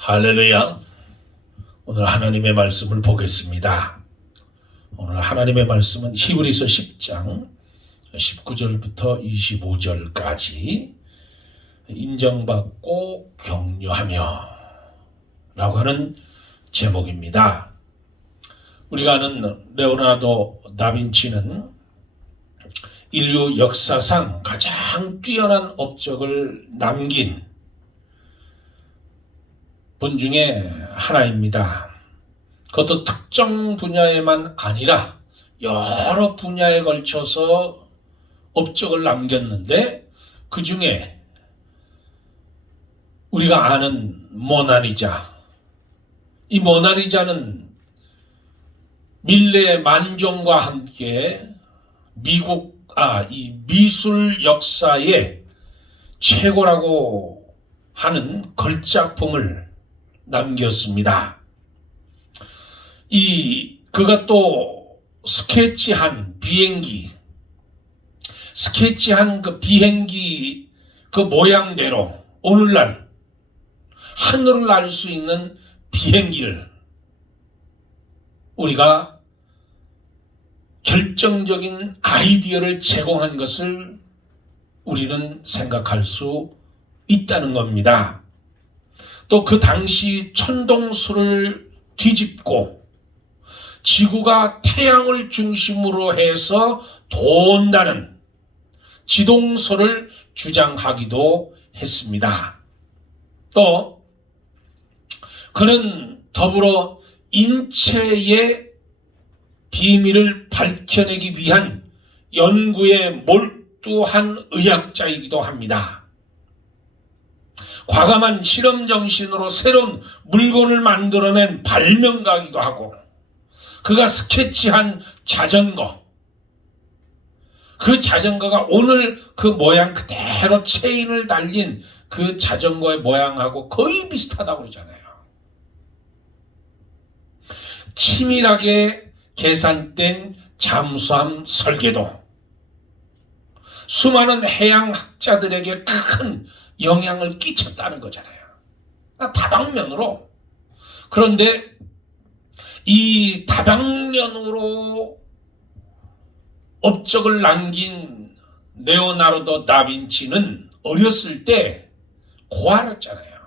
할렐루야. 오늘 하나님의 말씀을 보겠습니다. 오늘 하나님의 말씀은 히브리서 10장 19절부터 25절까지 인정받고 격려하며 라고 하는 제목입니다. 우리가 아는 레오나르도 다빈치는 인류 역사상 가장 뛰어난 업적을 남긴 분 중에 하나입니다. 그것도 특정 분야에만 아니라 여러 분야에 걸쳐서 업적을 남겼는데, 그 중에 우리가 아는 모나리자, 이 모나리자는 밀레 만종과 함께 이 미술 역사의 최고라고 하는 걸작품을 남겼습니다. 그가 또 스케치한 그 비행기 그 모양대로 오늘날 하늘을 날 수 있는 비행기를 우리가 결정적인 아이디어를 제공한 것을 우리는 생각할 수 있다는 겁니다. 또 그 당시 천동수를 뒤집고 지구가 태양을 중심으로 해서 돈다는 지동설을 주장하기도 했습니다. 또 그는 더불어 인체의 비밀을 밝혀내기 위한 연구에 몰두한 의학자이기도 합니다. 과감한 실험 정신으로 새로운 물건을 만들어낸 발명가이기도 하고, 그가 스케치한 자전거, 그 자전거가 오늘 그 모양 그대로 체인을 달린 그 자전거의 모양하고 거의 비슷하다고 그러잖아요. 치밀하게 계산된 잠수함 설계도 수많은 해양학자들에게 큰 영향을 끼쳤다는 거잖아요. 다방면으로. 그런데 이 다방면으로 업적을 남긴 레오나르도 다빈치는 어렸을 때 고아였잖아요.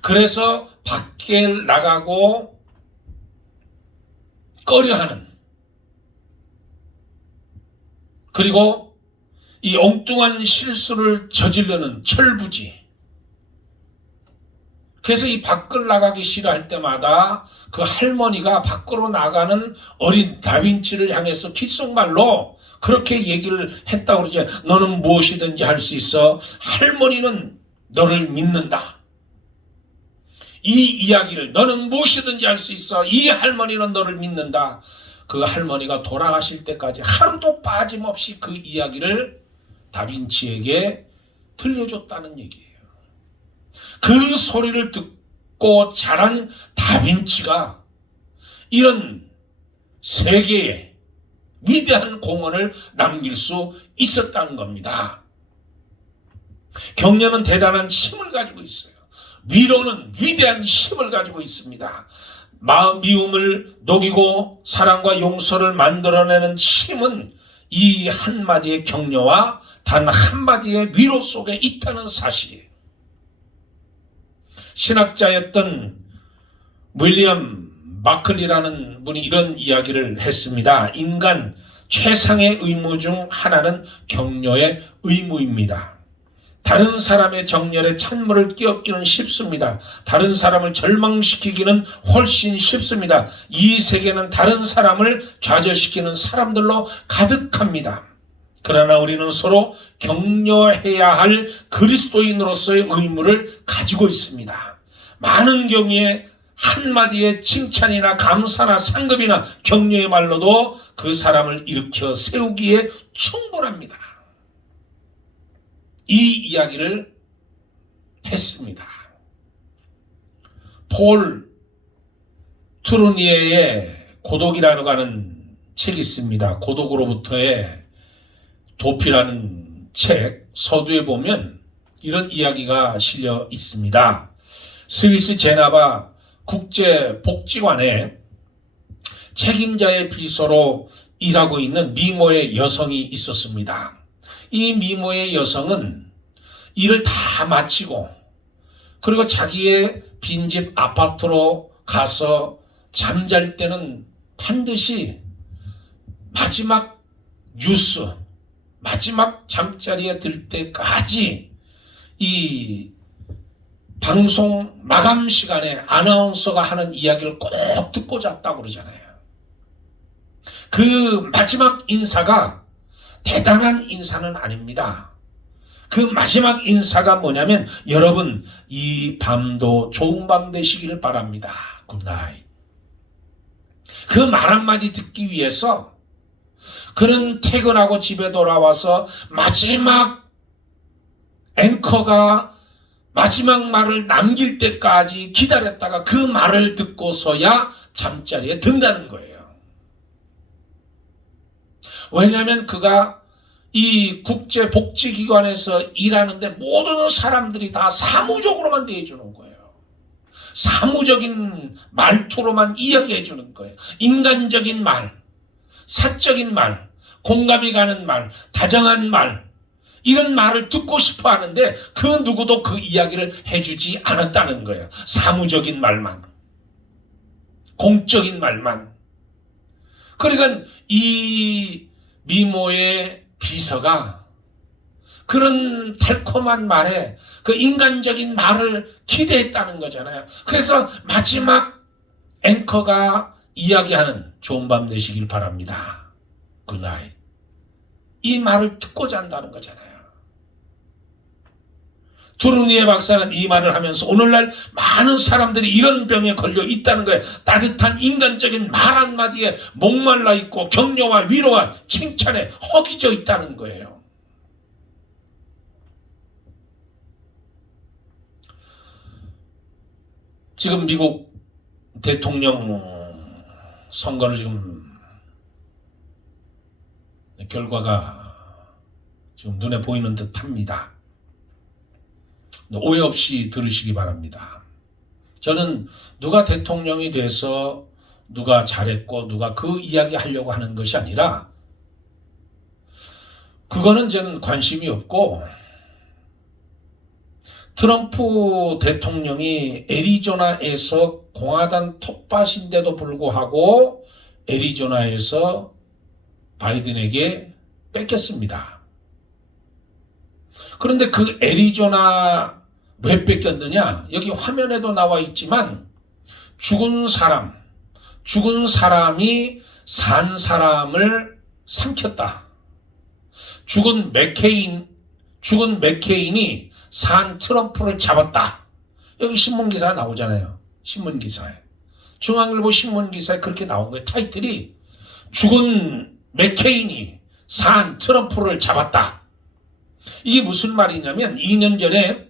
그래서 밖에 나가고 꺼려하는, 그리고 이 엉뚱한 실수를 저지르는 철부지. 그래서 이 밖을 나가기 싫어할 때마다 그 할머니가 밖으로 나가는 어린 다빈치를 향해서 귓속말로 그렇게 얘기를 했다고 그러죠. 너는 무엇이든지 할 수 있어. 할머니는 너를 믿는다. 이 이야기를, 너는 무엇이든지 할 수 있어. 이 할머니는 너를 믿는다. 그 할머니가 돌아가실 때까지 하루도 빠짐없이 그 이야기를 다빈치에게 들려줬다는 얘기예요. 그 소리를 듣고 자란 다빈치가 이런 세계에 위대한 공헌을 남길 수 있었다는 겁니다. 격려는 대단한 힘을 가지고 있어요. 위로는 위대한 힘을 가지고 있습니다. 마음 미움을 녹이고 사랑과 용서를 만들어내는 힘은 이 한마디의 격려와 단 한마디의 위로 속에 있다는 사실이에요. 신학자였던 윌리엄 마클리라는 분이 이런 이야기를 했습니다. 인간 최상의 의무 중 하나는 격려의 의무입니다. 다른 사람의 정열에 찬물을 끼얹기는 쉽습니다. 다른 사람을 절망시키기는 훨씬 쉽습니다. 이 세계는 다른 사람을 좌절시키는 사람들로 가득합니다. 그러나 우리는 서로 격려해야 할 그리스도인으로서의 의무를 가지고 있습니다. 많은 경우에 한마디의 칭찬이나 감사나 상급이나 격려의 말로도 그 사람을 일으켜 세우기에 충분합니다. 이 이야기를 했습니다. 폴 트루니에의 고독이라고 하는 책이 있습니다. 고독으로부터의 도피라는 책 서두에 보면 이런 이야기가 실려 있습니다. 스위스 제네바 국제복지관에 책임자의 비서로 일하고 있는 미모의 여성이 있었습니다. 이 미모의 여성은 일을 다 마치고 그리고 자기의 빈집 아파트로 가서 잠잘 때는 반드시 마지막 뉴스, 마지막 잠자리에 들 때까지 이 방송 마감 시간에 아나운서가 하는 이야기를 꼭 듣고 잤다고 그러잖아요. 그 마지막 인사가 대단한 인사는 아닙니다. 그 마지막 인사가 뭐냐면 여러분 이 밤도 좋은 밤 되시기를 바랍니다. 굿나잇. 그 말 한마디 듣기 위해서 그는 퇴근하고 집에 돌아와서 마지막 앵커가 마지막 말을 남길 때까지 기다렸다가 그 말을 듣고서야 잠자리에 든다는 거예요. 왜냐하면 그가 이 국제복지기관에서 일하는데 모든 사람들이 다 사무적으로만 대해주는 거예요. 사무적인 말투로만 이야기해 주는 거예요. 인간적인 말, 사적인 말, 공감이 가는 말, 다정한 말, 이런 말을 듣고 싶어 하는데 그 누구도 그 이야기를 해주지 않았다는 거예요. 사무적인 말만, 공적인 말만. 그러니까 이 미모의 비서가 그런 달콤한 말에 그 인간적인 말을 기대했다는 거잖아요. 그래서 마지막 앵커가 이야기하는 좋은 밤 되시길 바랍니다. 굿나잇. 이 말을 듣고 잔다는 거잖아요. 두루니에 박사는 이 말을 하면서 오늘날 많은 사람들이 이런 병에 걸려 있다는 거예요. 따뜻한 인간적인 말 한마디에 목말라 있고 격려와 위로와 칭찬에 허기져 있다는 거예요. 지금 미국 대통령 선거를 지금 결과가 지금 눈에 보이는 듯 합니다. 오해 없이 들으시기 바랍니다. 저는 누가 대통령이 돼서 누가 잘했고 누가 그 이야기 하려고 하는 것이 아니라 그거는 저는 관심이 없고 트럼프 대통령이 애리조나에서 공화당 텃밭인데도 불구하고 애리조나에서 바이든에게 뺏겼습니다. 그런데 그 애리조나 왜 뺏겼느냐? 여기 화면에도 나와 있지만 죽은 사람이 산 사람을 삼켰다. 죽은 맥케인이 산 트럼프를 잡았다. 여기 신문기사가 나오잖아요. 신문기사에. 중앙일보 신문기사에 그렇게 나온 거예요. 타이틀이 죽은 맥케인이 산 트럼프를 잡았다. 이게 무슨 말이냐면 2년 전에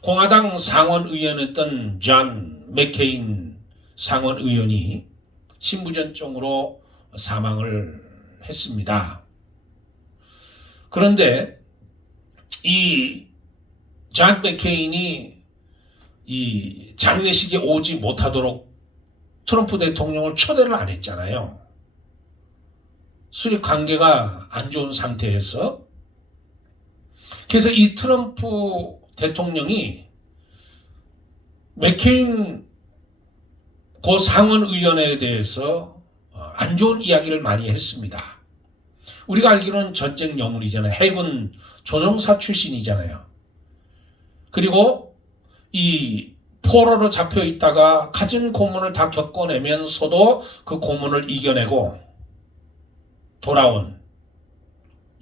공화당 상원의원이었던 존 맥케인 상원의원이 신부전증으로 사망을 했습니다. 그런데 이 존 맥케인이 이 장례식에 오지 못하도록 트럼프 대통령을 초대를 안 했잖아요. 수립 관계가 안 좋은 상태에서. 그래서 이 트럼프 대통령이 맥케인 고 상원의원에 대해서 안 좋은 이야기를 많이 했습니다. 우리가 알기로는 전쟁 영웅이잖아요. 해군 조종사 출신이잖아요. 그리고 이 포로로 잡혀 있다가 갖은 고문을 다 겪어내면서도 그 고문을 이겨내고 돌아온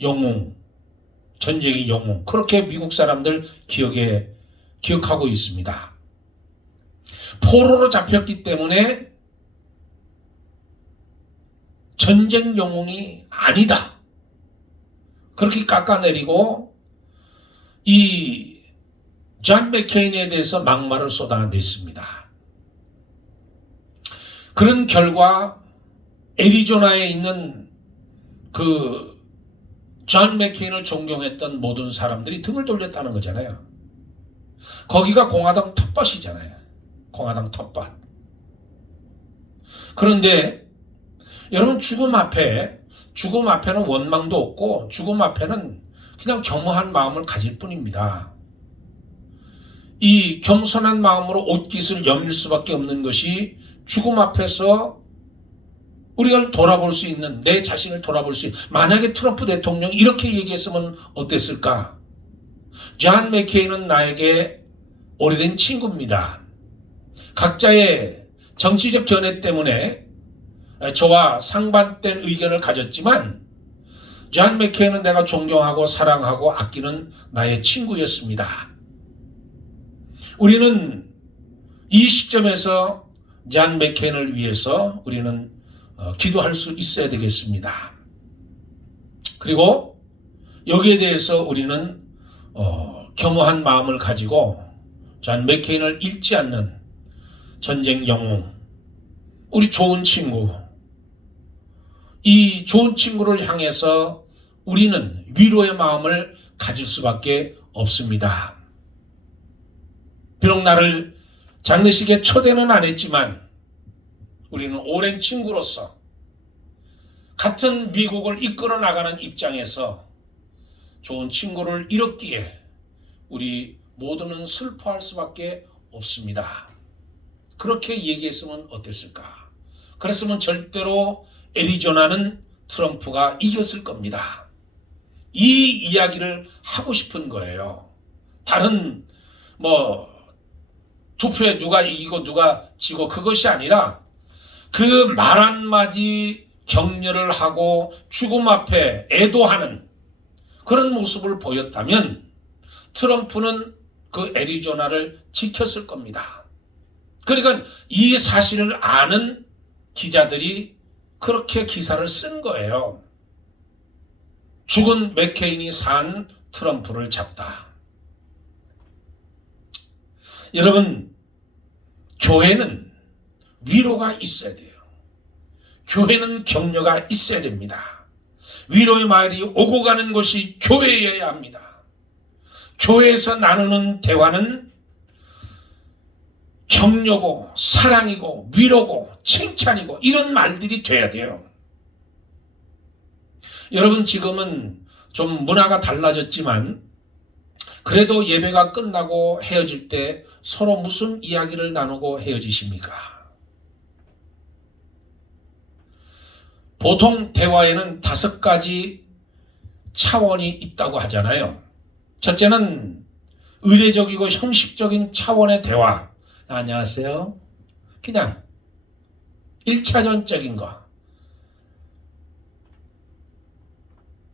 영웅, 전쟁의 영웅, 그렇게 미국 사람들 기억하고 있습니다. 포로로 잡혔기 때문에 전쟁 영웅이 아니다. 그렇게 깎아내리고 이 존 맥케인에 대해서 막말을 쏟아냈습니다. 그런 결과 애리조나에 있는 그 존 맥케인을 존경했던 모든 사람들이 등을 돌렸다는 거잖아요. 거기가 공화당 텃밭이잖아요. 공화당 텃밭. 그런데 여러분, 죽음 앞에는 원망도 없고 죽음 앞에는 그냥 겸허한 마음을 가질 뿐입니다. 이 겸손한 마음으로 옷깃을 여밀 수밖에 없는 것이 죽음 앞에서 우리가 돌아볼 수 있는, 내 자신을 돌아볼 수 있는, 만약에 트럼프 대통령이 이렇게 얘기했으면 어땠을까? 존 맥케인은 나에게 오래된 친구입니다. 각자의 정치적 견해 때문에 저와 상반된 의견을 가졌지만 존 맥케인은 내가 존경하고 사랑하고 아끼는 나의 친구였습니다. 우리는 이 시점에서 존 맥케인을 위해서 우리는 기도할 수 있어야 되겠습니다. 그리고 여기에 대해서 우리는 겸허한 마음을 가지고 존 맥케인을 잃지 않는 전쟁 영웅, 우리 좋은 친구, 이 좋은 친구를 향해서 우리는 위로의 마음을 가질 수밖에 없습니다. 비록 나를 장례식에 초대는 안 했지만 우리는 오랜 친구로서 같은 미국을 이끌어 나가는 입장에서 좋은 친구를 잃었기에 우리 모두는 슬퍼할 수밖에 없습니다. 그렇게 얘기했으면 어땠을까? 그랬으면 절대로 애리조나는 트럼프가 이겼을 겁니다. 이 이야기를 하고 싶은 거예요. 다른 투표에 누가 이기고 누가 지고 그것이 아니라 그 말 한마디 격려를 하고 죽음 앞에 애도하는 그런 모습을 보였다면 트럼프는 그 애리조나를 지켰을 겁니다. 그러니까 이 사실을 아는 기자들이 그렇게 기사를 쓴 거예요. 죽은 맥케인이 산 트럼프를 잡다. 여러분, 교회는 위로가 있어야 돼요. 교회는 격려가 있어야 됩니다. 위로의 말이 오고 가는 곳이 교회여야 합니다. 교회에서 나누는 대화는 격려고 사랑이고 위로고 칭찬이고 이런 말들이 돼야 돼요. 여러분, 지금은 좀 문화가 달라졌지만 그래도 예배가 끝나고 헤어질 때 서로 무슨 이야기를 나누고 헤어지십니까? 보통 대화에는 5가지 차원이 있다고 하잖아요. 첫째는 의례적이고 형식적인 차원의 대화. 안녕하세요. 그냥 1차전적인 거.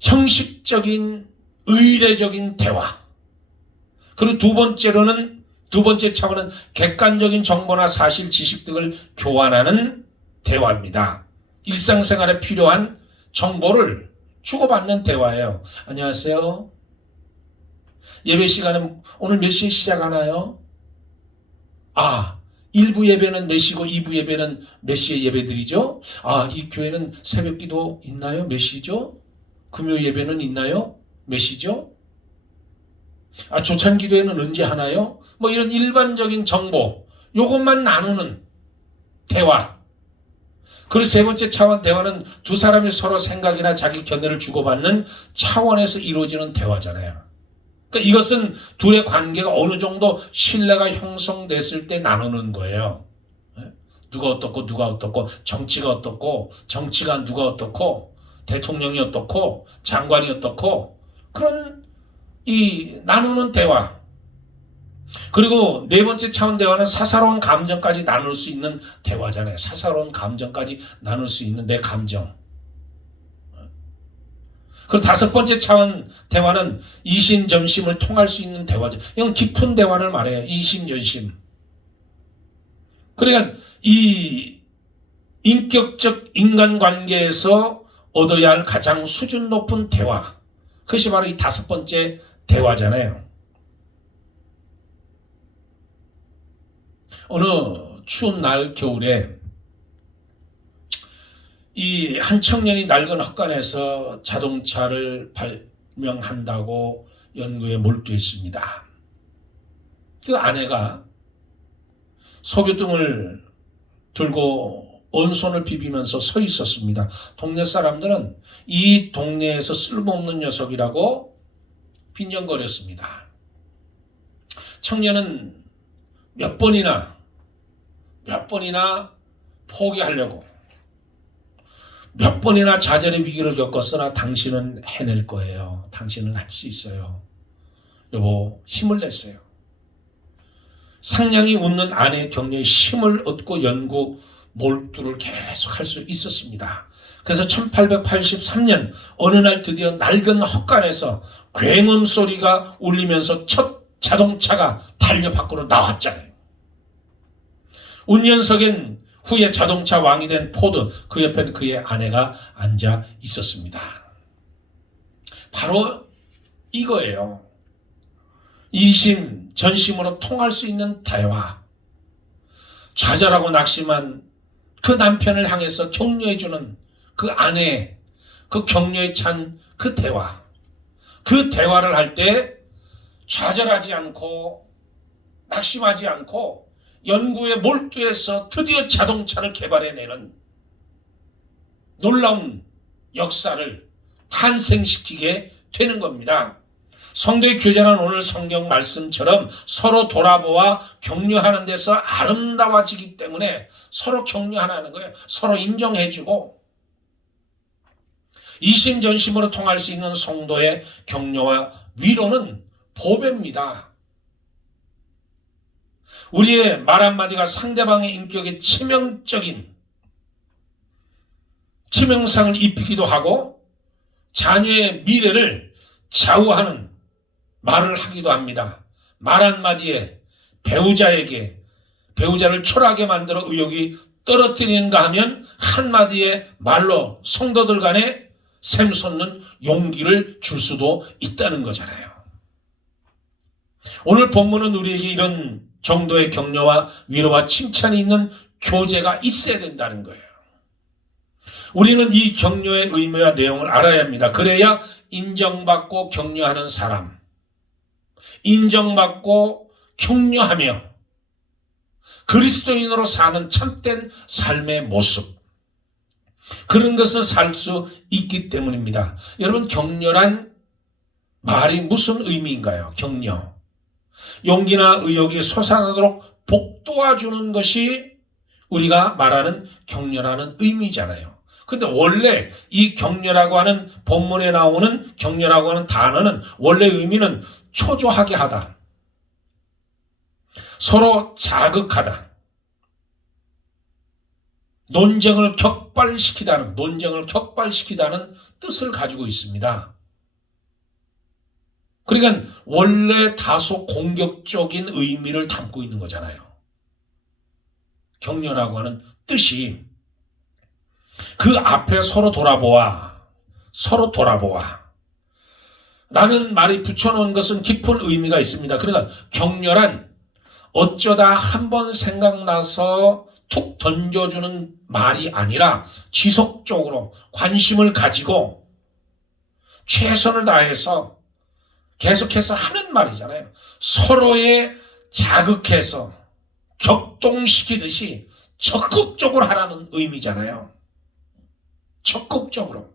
형식적인 의례적인 대화. 그리고 두 번째 차원은 객관적인 정보나 사실, 지식 등을 교환하는 대화입니다. 일상생활에 필요한 정보를 주고받는 대화예요. 안녕하세요. 예배 시간에 오늘 몇 시에 시작하나요? 1부 예배는 몇 시고 2부 예배는 몇 시에 예배드리죠? 이 교회는 새벽 기도 있나요? 몇 시죠? 금요 예배는 있나요? 몇 시죠? 조찬 기도회는 언제 하나요? 이런 일반적인 정보, 요것만 나누는 대화. 그리고 세 번째 차원 대화는 두 사람이 서로 생각이나 자기 견해를 주고받는 차원에서 이루어지는 대화잖아요. 그러니까 이것은 둘의 관계가 어느 정도 신뢰가 형성됐을 때 나누는 거예요. 누가 어떻고, 정치가 어떻고, 정치가 누가 어떻고, 대통령이 어떻고, 장관이 어떻고, 그런 나누는 대화. 그리고 네 번째 차원 대화는 사사로운 감정까지 나눌 수 있는 대화잖아요. 사사로운 감정까지 나눌 수 있는 내 감정. 그리고 5번째 차원 대화는 이심전심을 통할 수 있는 대화죠. 이건 깊은 대화를 말해요. 이심전심. 그러니까 이 인격적 인간관계에서 얻어야 할 가장 수준 높은 대화. 그것이 바로 이 5번째 대화잖아요. 어느 추운 날 겨울에 이 한 청년이 낡은 헛간에서 자동차를 발명한다고 연구에 몰두했습니다. 그 아내가 소규등을 들고 온손을 비비면서 서 있었습니다. 동네 사람들은 이 동네에서 쓸모없는 녀석이라고 빈정거렸습니다. 청년은 몇 번이나 포기하려고 몇 번이나 좌절의 위기를 겪었으나 당신은 해낼 거예요. 당신은 할 수 있어요. 여보, 힘을 냈어요. 상냥히 웃는 아내의 격려에 힘을 얻고 연구 몰두를 계속 할 수 있었습니다. 그래서 1883년 어느 날 드디어 낡은 헛간에서 굉음 소리가 울리면서 첫 자동차가 달려 밖으로 나왔잖아요. 운전석엔 후에 자동차 왕이 된 포드, 그 옆에는 그의 아내가 앉아 있었습니다. 바로 이거예요. 이심, 전심으로 통할 수 있는 대화. 좌절하고 낙심한 그 남편을 향해서 격려해주는 그 아내의 그 격려에 찬 그 대화. 그 대화를 할 때 좌절하지 않고 낙심하지 않고 연구에 몰두해서 드디어 자동차를 개발해내는 놀라운 역사를 탄생시키게 되는 겁니다. 성도의 교제는 오늘 성경 말씀처럼 서로 돌아보아 격려하는 데서 아름다워지기 때문에 서로 격려하는 거예요. 서로 인정해주고 이심전심으로 통할 수 있는 성도의 격려와 위로는 보배입니다. 우리의 말 한마디가 상대방의 인격에 치명상을 입히기도 하고 자녀의 미래를 좌우하는 말을 하기도 합니다. 말 한마디에 배우자를 초라하게 만들어 의욕이 떨어뜨리는가 하면 한마디의 말로 성도들 간에 샘솟는 용기를 줄 수도 있다는 거잖아요. 오늘 본문은 우리에게 이런 정도의 격려와 위로와 칭찬이 있는 교제가 있어야 된다는 거예요. 우리는 이 격려의 의미와 내용을 알아야 합니다. 그래야 인정받고 격려하는 사람, 인정받고 격려하며 그리스도인으로 사는 참된 삶의 모습, 그런 것을 살 수 있기 때문입니다. 여러분, 격려란 말이 무슨 의미인가요? 격려. 용기나 의욕이 솟아나도록 복도와주는 것이 우리가 말하는 격려라는 의미잖아요. 그런데 원래 이 격려라고 하는 본문에 나오는 격려라고 하는 단어는 원래 의미는 초조하게 하다, 서로 자극하다, 논쟁을 격발시키다는 뜻을 가지고 있습니다. 그러니까 원래 다소 공격적인 의미를 담고 있는 거잖아요. 격려라고 하는 뜻이 그 앞에 서로 돌아보아 라는 말이 붙여놓은 것은 깊은 의미가 있습니다. 그러니까 격려란 어쩌다 한번 생각나서 툭 던져주는 말이 아니라 지속적으로 관심을 가지고 최선을 다해서 계속해서 하는 말이잖아요. 서로의 자극해서 격동시키듯이 적극적으로 하라는 의미잖아요. 적극적으로.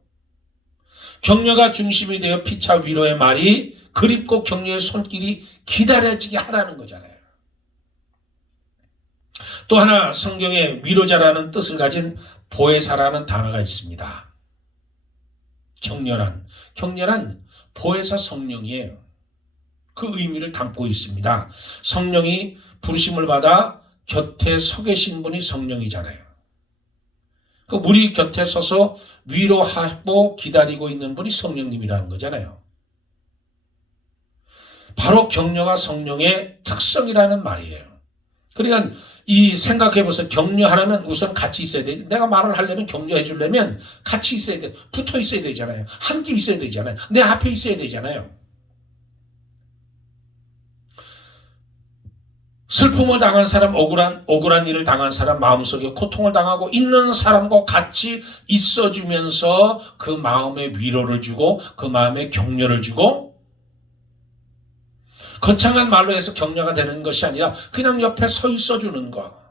격려가 중심이 되어 피차 위로의 말이 그립고 격려의 손길이 기다려지게 하라는 거잖아요. 또 하나 성경에 위로자라는 뜻을 가진 보혜사라는 단어가 있습니다. 격려란 보혜사 성령이에요. 그 의미를 담고 있습니다. 성령이 부르심을 받아 곁에 서 계신 분이 성령이잖아요. 그 우리 곁에 서서 위로하고 기다리고 있는 분이 성령님이라는 거잖아요. 바로 격려가 성령의 특성이라는 말이에요. 그러니까 이 생각해보세요. 격려하려면 우선 같이 있어야 돼. 내가 말을 하려면 격려해 주려면 같이 있어야 돼. 붙어 있어야 되잖아요. 함께 있어야 되잖아요. 내 앞에 있어야 되잖아요. 슬픔을 당한 사람, 억울한 일을 당한 사람, 마음속에 고통을 당하고 있는 사람과 같이 있어주면서 그 마음에 위로를 주고 그 마음에 격려를 주고 거창한 말로 해서 격려가 되는 것이 아니라 그냥 옆에 서 있어주는 거,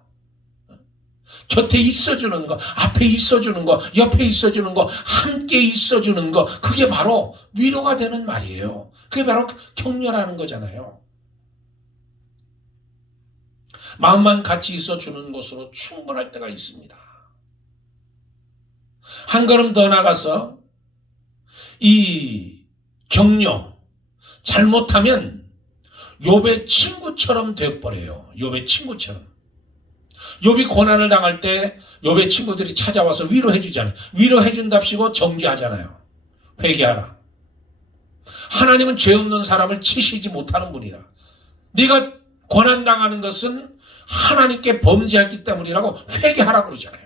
곁에 있어주는 거, 앞에 있어주는 거, 옆에 있어주는 거, 함께 있어주는 거, 그게 바로 위로가 되는 말이에요. 그게 바로 격려라는 거잖아요. 마음만 같이 있어주는 것으로 충분할 때가 있습니다. 한 걸음 더 나가서 이 격려, 잘못하면 욥의 친구처럼 되어버려요. 욥의 친구처럼. 욥이 고난을 당할 때 욥의 친구들이 찾아와서 위로해 주잖아요. 위로해 준답시고 정죄하잖아요. 회개하라. 하나님은 죄 없는 사람을 치시지 못하는 분이라. 네가 고난 당하는 것은 하나님께 범죄했기 때문이라고 회개하라고 그러잖아요.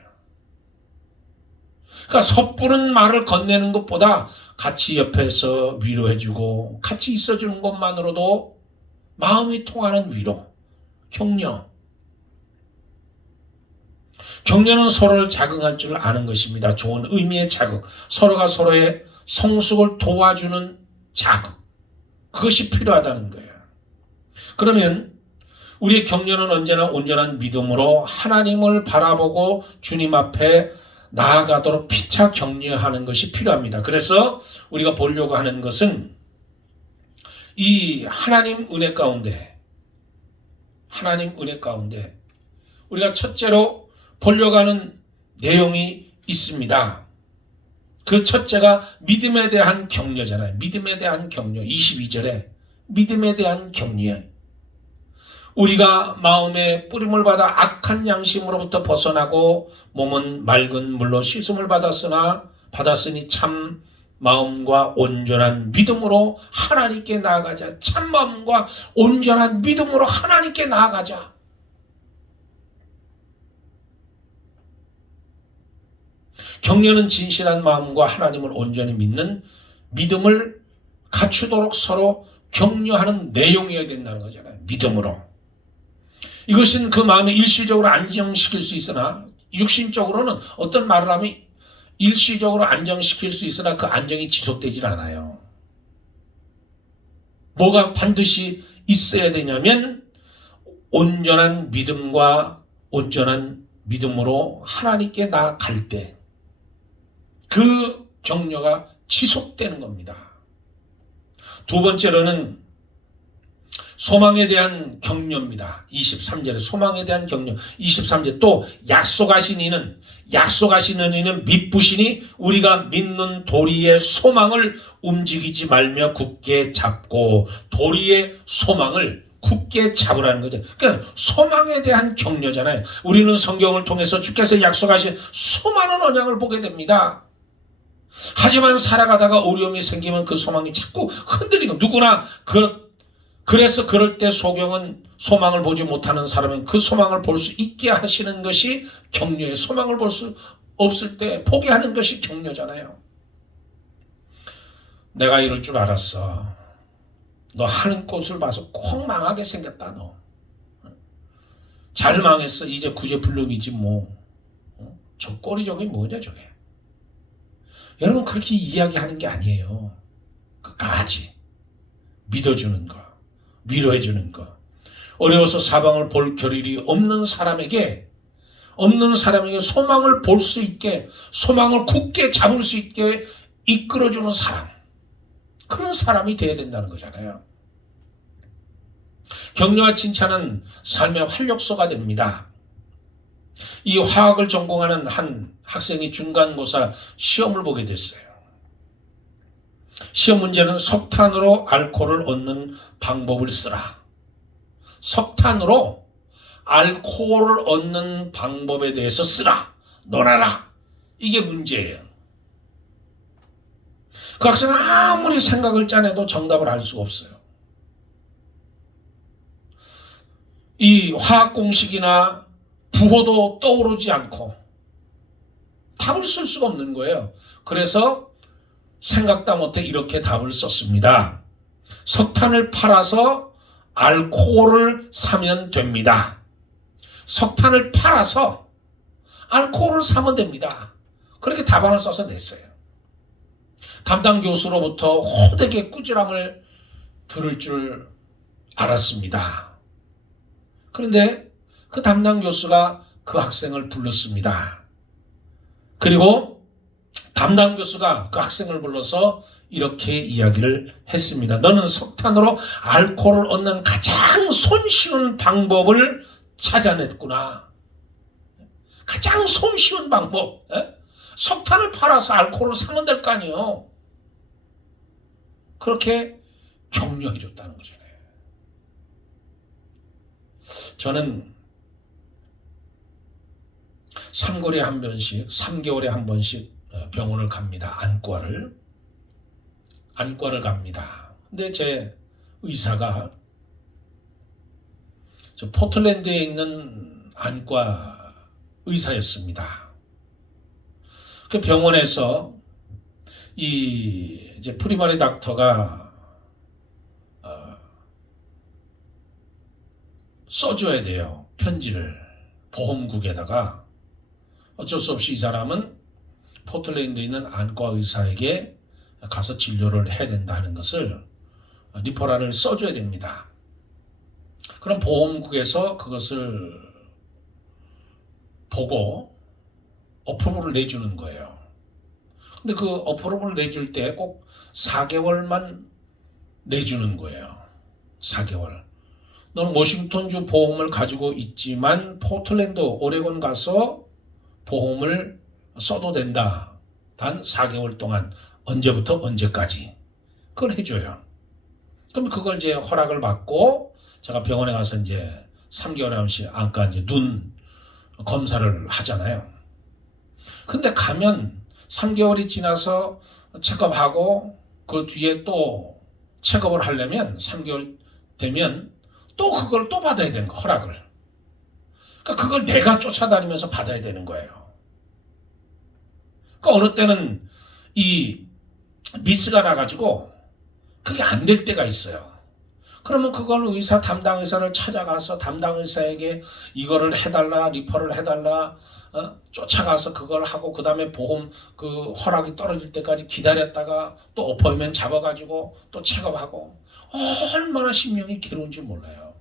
그러니까 섣부른 말을 건네는 것보다 같이 옆에서 위로해주고 같이 있어주는 것만으로도 마음이 통하는 위로, 격려. 격려는 서로를 자극할 줄 아는 것입니다. 좋은 의미의 자극, 서로가 서로의 성숙을 도와주는 자극, 그것이 필요하다는 거예요. 그러면 우리의 격려는 언제나 온전한 믿음으로 하나님을 바라보고 주님 앞에 나아가도록 피차 격려하는 것이 필요합니다. 그래서 우리가 보려고 하는 것은 이 하나님 은혜 가운데 우리가 첫째로 보려고 하는 내용이 있습니다. 그 첫째가 믿음에 대한 격려잖아요. 믿음에 대한 격려. 22절에 믿음에 대한 격려. 우리가 마음에 뿌림을 받아 악한 양심으로부터 벗어나고 몸은 맑은 물로 씻음을 받았으니 참 마음과 온전한 믿음으로 하나님께 나아가자. 참 마음과 온전한 믿음으로 하나님께 나아가자. 격려는 진실한 마음과 하나님을 온전히 믿는 믿음을 갖추도록 서로 격려하는 내용이어야 된다는 거잖아요. 믿음으로. 이것은 그 마음을 일시적으로 안정시킬 수 있으나 육신적으로는 어떤 말을 하면 일시적으로 안정시킬 수 있으나 그 안정이 지속되질 않아요. 뭐가 반드시 있어야 되냐면 온전한 믿음과 온전한 믿음으로 하나님께 나아갈 때 그 격려가 지속되는 겁니다. 두 번째로는 소망에 대한 격려입니다. 23절에 소망에 대한 격려. 23절 또 약속하신 이는 믿부시니 우리가 믿는 도리의 소망을 움직이지 말며 굳게 잡고 도리의 소망을 굳게 잡으라는 거죠. 그러니까 소망에 대한 격려잖아요. 우리는 성경을 통해서 주께서 약속하신 수많은 언약을 보게 됩니다. 하지만 살아가다가 어려움이 생기면 그 소망이 자꾸 흔들리고 누구나 그래서 그럴 때 소경은 소망을 보지 못하는 사람은 그 소망을 볼 수 있게 하시는 것이 격려예요. 소망을 볼 수 없을 때 포기하는 것이 격려잖아요. 내가 이럴 줄 알았어. 너 하는 꼴을 봐서 꼭 망하게 생겼다. 너 잘 망했어. 이제 구제불능이지 뭐. 저 꼴이 저게 뭐냐 저게. 여러분 그렇게 이야기하는 게 아니에요. 끝까지 믿어주는 거, 위로해주는 거. 어려워서 사방을 볼 겨를이 없는 사람에게 소망을 볼 수 있게, 소망을 굳게 잡을 수 있게 이끌어주는 사람, 그런 사람이 되어야 된다는 거잖아요. 격려와 칭찬은 삶의 활력소가 됩니다. 이 화학을 전공하는 한 학생이 중간고사 시험을 보게 됐어요. 시험 문제는 석탄으로 알코올을 얻는 방법을 쓰라. 석탄으로 알코올을 얻는 방법에 대해서 쓰라. 논하라. 이게 문제예요. 그 학생은 아무리 생각을 짜내도 정답을 알 수가 없어요. 이 화학 공식이나 부호도 떠오르지 않고 답을 쓸 수가 없는 거예요. 그래서 생각다 못해 이렇게 답을 썼습니다. 석탄을 팔아서 알코올을 사면 됩니다. 석탄을 팔아서 알코올을 사면 됩니다. 그렇게 답안을 써서 냈어요. 담당 교수로부터 호되게 꾸지람을 들을 줄 알았습니다. 그런데 그 담당 교수가 그 학생을 불렀습니다. 그리고 담당 교수가 그 학생을 불러서 이렇게 이야기를 했습니다. 너는 석탄으로 알코올을 얻는 가장 손쉬운 방법을 찾아냈구나. 가장 손쉬운 방법. 석탄을 팔아서 알코올을 사면 될 거 아니에요. 그렇게 격려해 줬다는 거잖아요. 저는 3개월에 한 번씩, 3개월에 한 번씩 병원을 갑니다. 안과를 갑니다. 근데 제 의사가 저 포틀랜드에 있는 안과 의사였습니다. 그 병원에서 이제 프리마리 닥터가 써줘야 돼요. 편지를 보험국에다가. 어쩔 수 없이 이 사람은 포틀랜드에 있는 안과 의사에게 가서 진료를 해야 된다는 것을 리퍼럴을 써줘야 됩니다. 그럼 보험국에서 그것을 보고 어프로브를 내주는 거예요. 근데 그 어프로브를 내줄 때 꼭 4개월만 내주는 거예요. 4개월. 너는 워싱턴주 보험을 가지고 있지만 포틀랜드, 오레곤 가서 보험을 써도 된다. 단 4개월 동안 언제부터 언제까지. 그걸 해줘요. 그럼 그걸 이제 허락을 받고 제가 병원에 가서 이제 3개월에 한 번씩 안과 이제 눈 검사를 하잖아요. 근데 가면 3개월이 지나서 체크업하고 그 뒤에 또 체크업을 하려면 3개월 되면 또 그걸 또 받아야 되는 거, 허락을. 그러니까 그걸 내가 쫓아다니면서 받아야 되는 거예요. 그러니까 어느 때는 이 미스가 나가지고 그게 안 될 때가 있어요. 그러면 그걸 담당 의사를 찾아가서 담당 의사에게 이거를 해달라, 리퍼를 해달라, 쫓아가서 그걸 하고 그 다음에 보험 그 허락이 떨어질 때까지 기다렸다가 또 어포인트먼트 잡아가지고 또 체크업하고 얼마나 신명이 괴로운지 몰라요.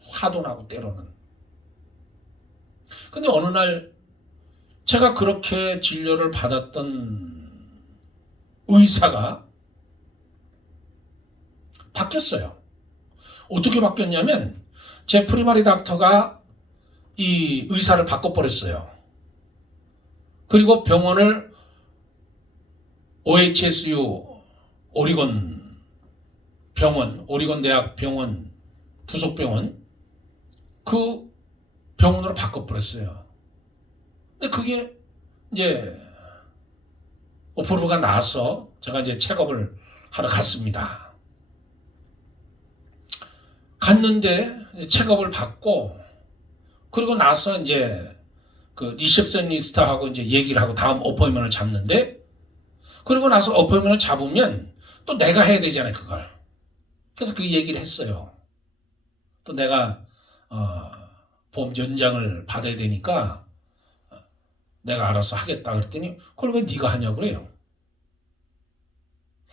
화도 나고 때로는. 근데 어느 날 제가 그렇게 진료를 받았던 의사가 바뀌었어요. 어떻게 바뀌었냐면 제 프리마리 닥터가 이 의사를 바꿔버렸어요. 그리고 병원을 OHSU 오리건 대학 병원 부속 병원 그 병원으로 바꿔버렸어요. 근데 그게 이제 오프로브가 나서 제가 이제 체크업을 하러 갔습니다. 갔는데 체크업을 받고 그리고 나서 이제 그 리셉셔니스트하고 이제 얘기를 하고 다음 어포인트먼트를 잡는데 그리고 나서 어포인트먼트를 잡으면 또 내가 해야 되잖아요, 그걸. 그래서 그 얘기를 했어요. 또 내가 보험 연장을 받아야 되니까 내가 알아서 하겠다 그랬더니 그걸 왜 네가 하냐고 그래요.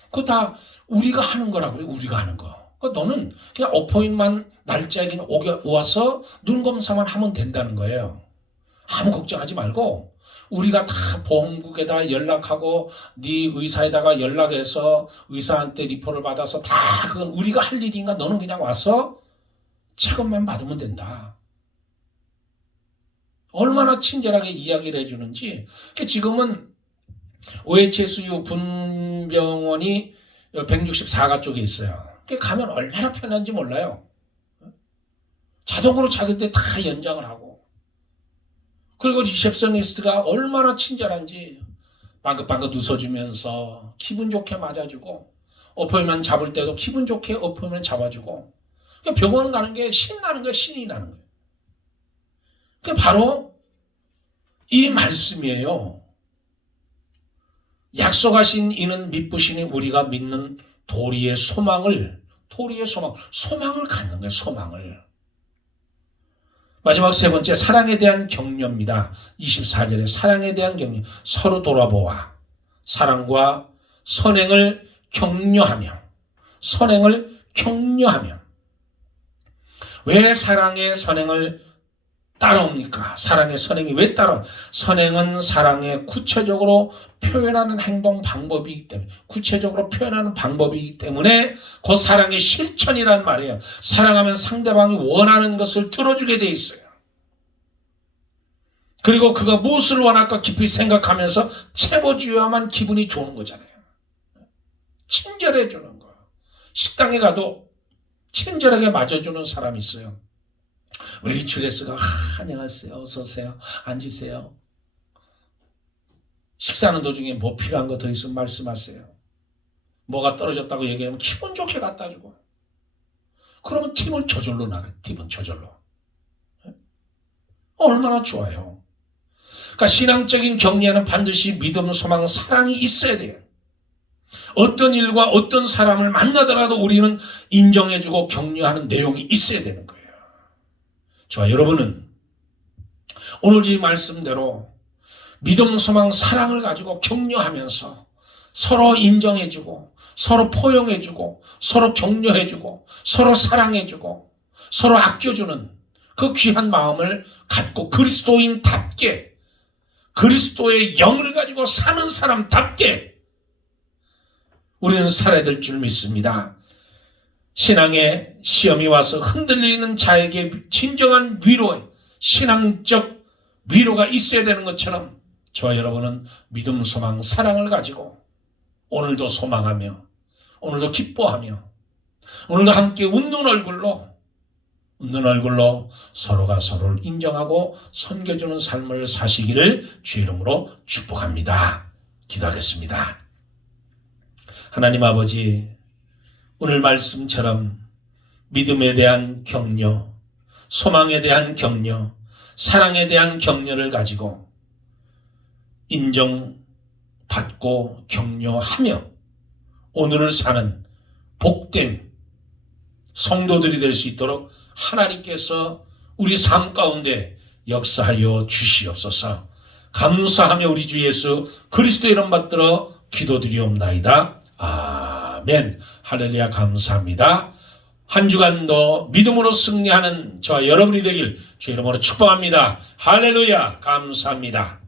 그거 다 우리가 하는 거라고 그래. 우리가 하는 거. 그러니까 너는 그냥 어포인트만 날짜에 그냥 와서 눈 검사만 하면 된다는 거예요. 아무 걱정하지 말고 우리가 다 보험국에다 연락하고 네 의사에다가 연락해서 의사한테 리퍼를 받아서 다 그건 우리가 할 일인가. 너는 그냥 와서 체크업만 받으면 된다. 얼마나 친절하게 이야기를 해주는지. 그러니까 지금은 OHSU 분병원이 164가 쪽에 있어요. 가면 얼마나 편한지 몰라요. 자동으로 자기들 다 연장을 하고. 그리고 리셉셔니스트가 얼마나 친절한지 방긋방긋 웃어주면서 기분 좋게 맞아주고 어포인트먼트 잡을 때도 기분 좋게 어포인트먼트 잡아주고. 그러니까 병원 가는 게 신나는 거예요. 신이 나는 거예요. 그게 바로 이 말씀이에요. 약속하신 이는 믿으시니 우리가 믿는 도리의 소망을 갖는 거예요. 소망을. 마지막 세 번째, 사랑에 대한 격려입니다. 24절에 사랑에 대한 격려. 서로 돌아보아 사랑과 선행을 격려하며 왜 사랑의 선행을 따라옵니까? 사랑의 선행이 왜 따라? 선행은 사랑의 구체적으로 표현하는 행동 방법이기 때문에, 구체적으로 표현하는 방법이기 때문에 곧 사랑의 실천이란 말이에요. 사랑하면 상대방이 원하는 것을 들어주게 돼 있어요. 그리고 그가 무엇을 원할까 깊이 생각하면서 채워줘야만 기분이 좋은 거잖아요. 친절해 주는 거예요. 식당에 가도 친절하게 맞아주는 사람이 있어요. 웨이트레스가 안녕하세요, 어서 오세요, 앉으세요. 식사하는 도중에 뭐 필요한 거 더 있으면 말씀하세요. 뭐가 떨어졌다고 얘기하면 기분 좋게 갖다 주고. 그러면 팀은 저절로 나가요. 팀은 저절로. 얼마나 좋아요. 그러니까 신앙적인 격려는 반드시 믿음, 소망, 사랑이 있어야 돼요. 어떤 일과 어떤 사람을 만나더라도 우리는 인정해주고 격려하는 내용이 있어야 되는 거예요. 저와 여러분은 오늘 이 말씀대로 믿음, 소망, 사랑을 가지고 격려하면서 서로 인정해주고 서로 포용해주고 서로 격려해주고 서로 사랑해주고 서로 아껴주는 그 귀한 마음을 갖고 그리스도인답게 그리스도의 영을 가지고 사는 사람답게 우리는 살아야 될 줄 믿습니다. 신앙의 시험이 와서 흔들리는 자에게 진정한 위로, 신앙적 위로가 있어야 되는 것처럼 저와 여러분은 믿음, 소망, 사랑을 가지고 오늘도 소망하며 오늘도 기뻐하며 오늘도 함께 웃는 얼굴로 서로가 서로를 인정하고 섬겨주는 삶을 사시기를 주의 이름으로 축복합니다. 기도하겠습니다. 하나님 아버지, 오늘 말씀처럼 믿음에 대한 격려, 소망에 대한 격려, 사랑에 대한 격려를 가지고 인정받고 격려하며 오늘을 사는 복된 성도들이 될 수 있도록 하나님께서 우리 삶 가운데 역사하여 주시옵소서. 감사하며 우리 주 예수 그리스도 이름 받들어 기도드리옵나이다. 아멘. 할렐루야. 감사합니다. 한 주간도 믿음으로 승리하는 저와 여러분이 되길 주의 이름으로 축복합니다. 할렐루야. 감사합니다.